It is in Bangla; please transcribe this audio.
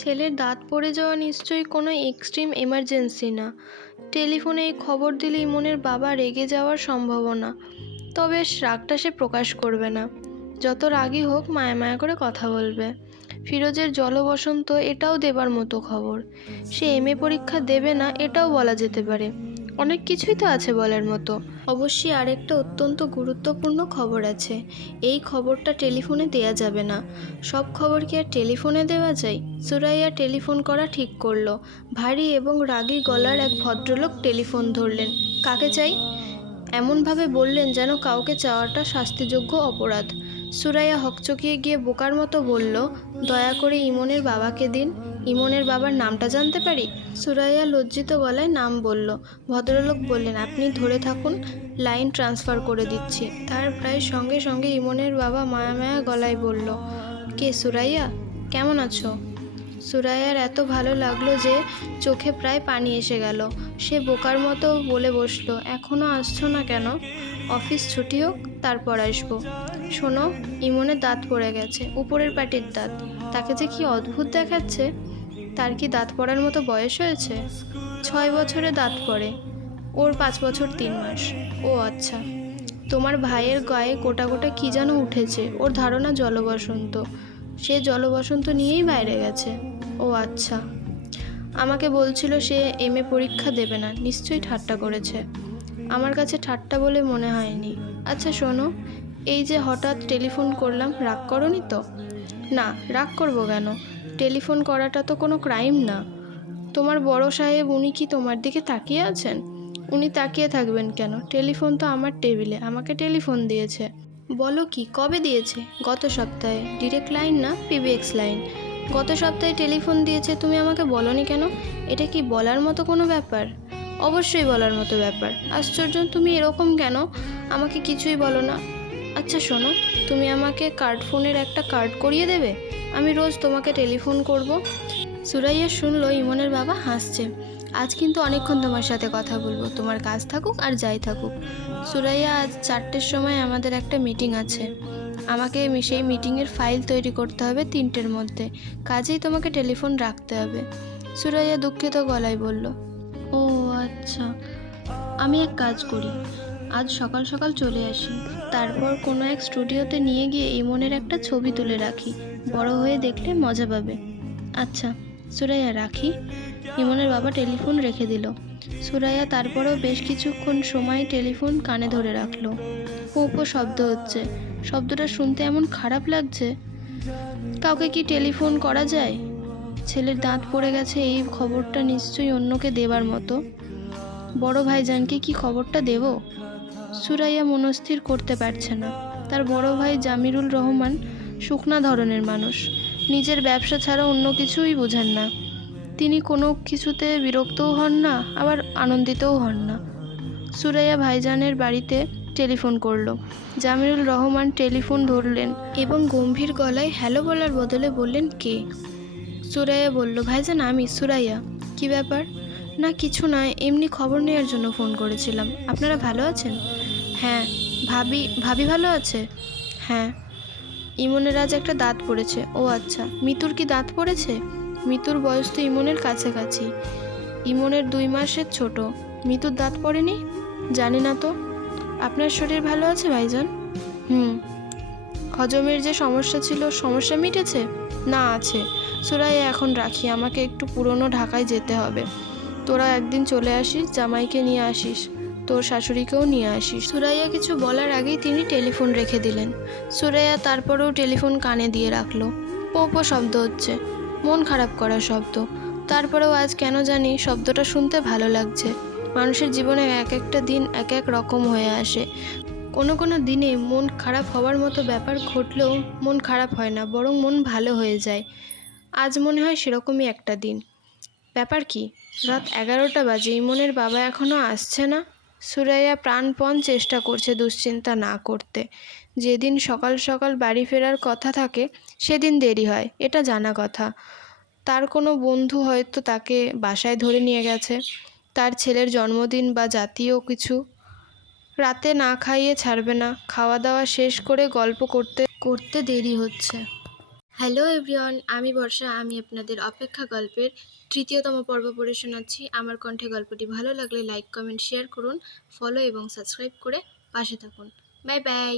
ছেলের দাঁত পড়ে যাওয়া নিশ্চয়ই কোনো এক্সট্রিম এমার্জেন্সি না। টেলিফোনে এই খবর দিলে ইমনের বাবা রেগে যাওয়ার সম্ভাবনা। তবে রাগটা সে প্রকাশ করবে না। যত রাগই হোক মায়া মায়া করে কথা বলবে। ফিরোজের জলবসন্ত এটাও দেবার মতো খবর। সে এমএ পরীক্ষা দেবে না এটাও বলা যেতে পারে। অনেক কিছুই তো আছে বলার মতো। অবশ্যই আরেকটা অত্যন্ত গুরুত্বপূর্ণ খবর আছে। এই খবরটা টেলিফোনে দেয়া যাবে না। সব খবর কি আর টেলিফোনে দেওয়া যায়? সুরাইয়া টেলিফোন করা ঠিক করলো। ভারী এবং রাগী গলার এক ভদ্রলোক টেলিফোন ধরলেন। কাকে চাই? এমনভাবে বললেন যেন কাউকে চাওয়াটা শাস্তিযোগ্য অপরাধ। সুরাইয়া হকচকিয়ে গিয়ে বোকার মতো বলল, দয়া করে ইমনের বাবাকে দিন। ইমনের বাবার নামটা জানতে পারি? সুরাইয়া লজ্জিত গলায় নাম বলল। ভদ্রলোক বললেন, আপনি ধরে থাকুন, লাইন ট্রান্সফার করে দিচ্ছি। তার প্রায় সঙ্গে সঙ্গে ইমনের বাবা মায়া মায়া গলায় বলল, কে সুরাইয়া? কেমন আছো? সুরাইয়ার এত ভালো লাগলো যে চোখে প্রায় পানি এসে গেল। সে বোকার মতো বলে বসলো, এখনও আসছো না কেন? অফিস ছুটি হোক তারপর আসবো। শোনো, ইমনের দাঁত পড়ে গেছে, উপরের পাটির দাঁত। তাকে যে কি অদ্ভুত দেখাচ্ছে। তার কি দাঁত পড়ার মতো বয়স হয়েছে? 6 বছরে দাঁত পড়ে, ওর 5 বছর 3 মাস। ও আচ্ছা। তোমার ভাইয়ের গায়ে গোটা গোটা কী যেন উঠেছে, ওর ধারণা জলবসন্ত। সে জলবসন্ত নিয়েই বাইরে গেছে। ও আচ্ছা। আমাকে বলছিল সে এমএ পরীক্ষা দেবে না, নিশ্চয়ই ঠাট্টা করেছে। আমার কাছে ঠাট্টা বলে মনে হয়নি। আচ্ছা শোনো, এই যে হঠাৎ টেলিফোন করলাম, রাগ করনি তো? না, রাগ করবো কেন? টেলিফোন করাটা তো কোনো ক্রাইম না। তোমার বড় সাহেব উনি কি তোমার দিকে তাকিয়ে আছেন? উনি তাকিয়ে থাকবেন কেন? টেলিফোন তো আমার টেবিলে, আমাকে টেলিফোন দিয়েছে। বলো কি, কবে দিয়েছে? গত সপ্তাহে। ডিরেক্ট লাইন না, পিবিএক্স লাইন। গত সপ্তাহে টেলিফোন দিয়েছে, তুমি আমাকে বলনি কেন? এটা কি বলার মতো কোনো ব্যাপার? অবশ্যই বলার মতো ব্যাপার। আশ্চর্য, তুমি এরকম কেন? আমাকে কিছুই বলো না। আচ্ছা শোনো, তুমি আমাকে কার্ড ফোনের একটা কার্ড করিয়ে দেবে? আমি রোজ তোমাকে টেলিফোন করব। সুরাইয়া শুনল ইমনের বাবা হাসছে। আজ কিন্তু অনেকক্ষণ তোমার সাথে কথা বলবো, তোমার কাজ থাকুক আর যাই থাকুক। সুরাইয়া, আজ 4টের সময় আমাদের একটা মিটিং আছে। আমাকে সেই মিটিংয়ের ফাইল তৈরি করতে হবে 3টের মধ্যে। কাজেই তোমাকে টেলিফোন রাখতে হবে। সুরাইয়া দুঃখিত গলায় বলল, ও আচ্ছা। আমি এক কাজ করি, আজ সকাল সকাল চলে আসি। তারপর কোনো এক স্টুডিওতে নিয়ে গিয়ে ইমনের একটা ছবি তুলে রাখি। বড় হয়ে দেখলে মজা পাবে। আচ্ছা। সুরাইয়া, রাখি। ইমনের বাবা টেলিফোন রেখে দিল। সুরাইয়া তারপরেও বেশ কিছুক্ষণ সময় টেলিফোন কানে ধরে রাখলো। পো পো শব্দ হচ্ছে। শব্দটা শুনতে এমন খারাপ লাগছে। কাউকে কি টেলিফোন করা যায়? ছেলের দাঁত পড়ে গেছে, এই খবরটা নিশ্চয়ই অন্যকে দেবার মতো। বড় ভাইজানকে কি খবরটা দেব? সুরাইয়া মনস্থির করতে পারছে না। তার বড় ভাই জামিরুল রহমান শুকনা ধরনের মানুষ। নিজের ব্যবসা ছাড়া অন্য কিছুই বোঝেন না। তিনি কোনো কিছুতে বিরক্তও হন না, আবার আনন্দিতও হন না। সুরাইয়া ভাইজানের বাড়িতে টেলিফোন করলো। জামিরুল রহমান টেলিফোন ধরলেন এবং গম্ভীর গলায় হ্যালো বলার বদলে বললেন, কে? সুরাইয়া বলল, ভাইজান আমি সুরাইয়া। কি ব্যাপার? না কিছু নয়, এমনি খবর নেওয়ার জন্য ফোন করেছিলাম। আপনারা ভালো আছেন? হ্যাঁ। ভাবি ভালো আছে? হ্যাঁ। ইমনের আজ একটা দাঁত পড়েছে। ও আচ্ছা। মিতুর কি দাঁত পড়েছে? মিতুর বয়স তো ইমনের কাছাকাছি। ইমনের 2 মাসের ছোট। মিতুর দাঁত পড়েনি? জানি না তো। আপনার শরীর ভালো আছে ভাইজান? হজমের যে সমস্যা ছিল, সমস্যা মিটেছে? না, আছে। সুরাইয়া, এখন রাখি, আমাকে একটু পুরনো ঢাকায় যেতে হবে। তোরা একদিন চলে আসিস, জামাইকে নিয়ে আসিস, তোর শাশুড়িকেও নিয়ে আসিস। সুরাইয়া কিছু বলার আগেই তিনি টেলিফোন রেখে দিলেন। সুরাইয়া তারপরেও টেলিফোন কানে দিয়ে রাখলো। পো পো শব্দ হচ্ছে, মন খারাপ করা শব্দ। তারপরেও আজ কেন জানি শব্দটা শুনতে ভালো লাগছে। মানুষের জীবনে এক একটা দিন এক এক রকম হয়ে আসে। কোনো কোনো দিনে মন খারাপ হওয়ার মতো ব্যাপার ঘটলেও মন খারাপ হয় না, বরং মন ভালো হয়ে যায়। আজ মনে হয় সেরকমই একটা দিন। ব্যাপার কি? রাত 11টা বাজে, ইমনের বাবা এখনও আসছে না। সুরাইয়া প্রাণপণ চেষ্টা করছে দুশ্চিন্তা না করতে। যেদিন সকাল সকাল বাড়ি ফেরার কথা থাকে সেদিন দেরি হয়, এটা জানা কথা। তার কোনো বন্ধু হয়তো তাকে বাসায় ধরে নিয়ে গেছে, তার ছেলের জন্মদিন বা জাতীয় কিছু। রাতে না খাইয়ে ছাড়বে না, খাওয়া দাওয়া শেষ করে গল্প করতে করতে দেরি হচ্ছে। হ্যালো এভরিওয়ান, আমি বর্ষা। আমি আপনাদের অপেক্ষা গল্পের তৃতীয়তম পর্ব পড়ে শোনাচ্ছি। আমার কণ্ঠে গল্পটি ভালো লাগলে লাইক, কমেন্ট, শেয়ার করুন, ফলো এবং সাবস্ক্রাইব করে পাশে থাকুন। Bye bye.